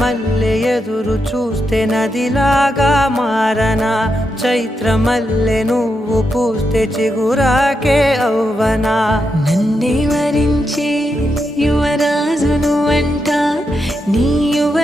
మల్లె ఎదురు చూస్తే నదిలాగా మారనా, చైత్రమల్లె నువ్వు పూస్తే చిగురాకే అవ్వనా. నన్నే వరించే యువరాజును అంట నీ యువ